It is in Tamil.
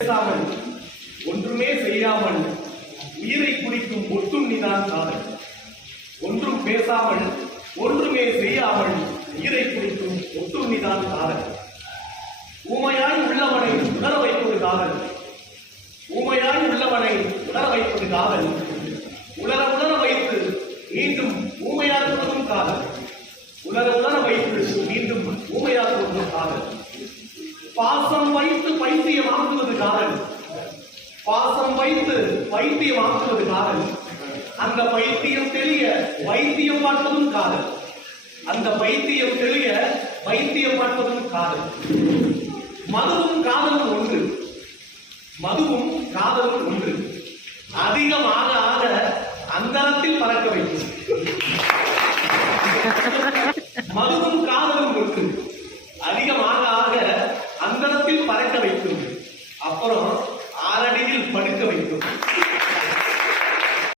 பேசாமல் ஒன்றுமே செய்யாமல் உயிரை குடிக்கும் ஒட்டுண்ணிதான் காதல். ஒன்றும் பேசாமல் ஒன்றுமே செய்யாமல் உயிரை குடிக்கும் ஒட்டுண்ணிதான் காதல். ஊமையாய் உள்ளவனை உணர வைப்பது காதல். ஊமையாய் உள்ளவனை உணர வைப்பது காதல். உலர உணர வைத்து மீண்டும் ஊமையாக்குவதும் காதல். உலர உணர வைத்து மீண்டும் ஊமையாக்குவதும் காதல். பாசம் வைத்து பைத்தியமாக்குவது காதல் பாசம் வைத்து பைத்தியமாக்குவது காதல் அந்த பைத்தியம் தெரிய வைத்தியம் பார்ப்பதும் காதல் அந்த பைத்தியம் தெரிய வைத்தியம் பார்ப்பதும் காதல் மதுவும் காதலும் ஒன்று. மதுவும் காதலும் ஒன்று. அதிகமாக ஆக அந்தரத்தில் பறக்க வைக்கும். மதுவும் காதலும் ஒன்று. வைக்கும் அப்புறம் ஆறடியில் படுக்க வைக்கும்